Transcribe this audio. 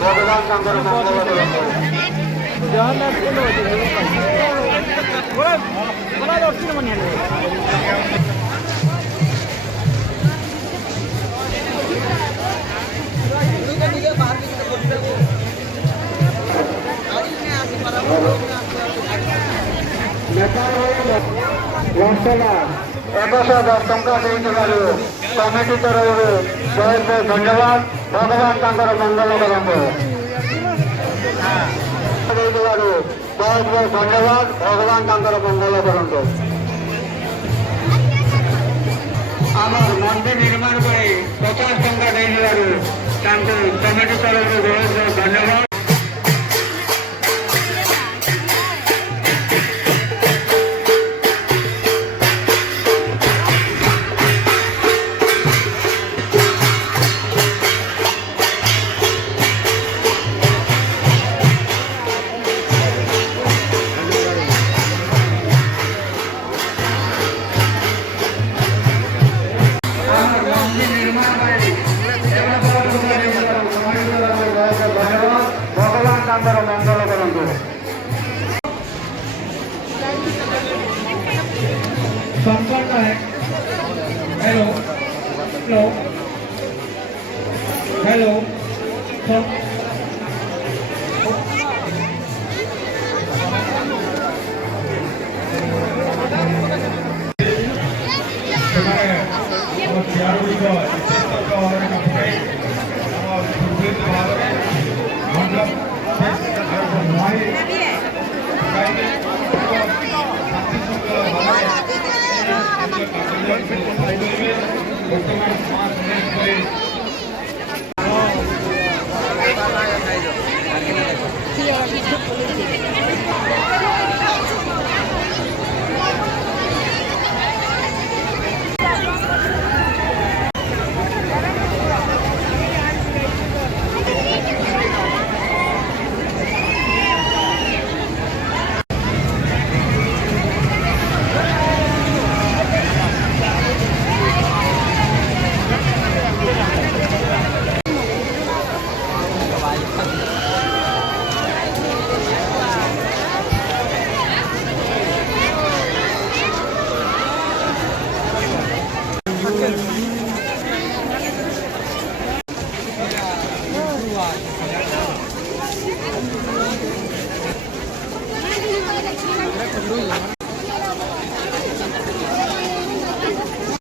भगवान शंकर मंगल करंतु ₹110 ଦେଇଥିବାରୁ କମିଟି ତରଫରୁ ବହୁତ ବହୁତ ଧନ୍ୟବାଦ। ଭଗବାନ ତାଙ୍କର ମଙ୍ଗଳ କରନ୍ତୁ। ଦେଇଥିବାରୁ ବହୁତ ବହୁତ ଧନ୍ୟବାଦ। ଭଗବାନ ତାଙ୍କର ମଙ୍ଗଳ କରନ୍ତୁ। ଆମର ମନ୍ଦିର ନିର୍ମାଣ ପାଇଁ ₹50 ଦେଇଥିବାରୁ ତାଙ୍କୁ କମିଟି ତରଫରୁ ବହୁତ ବହୁତ ଧନ୍ୟବାଦ। ତାଙ୍କର ମଙ୍ଗଳ କରନ୍ତୁ। संपर्क है। Hello hello hello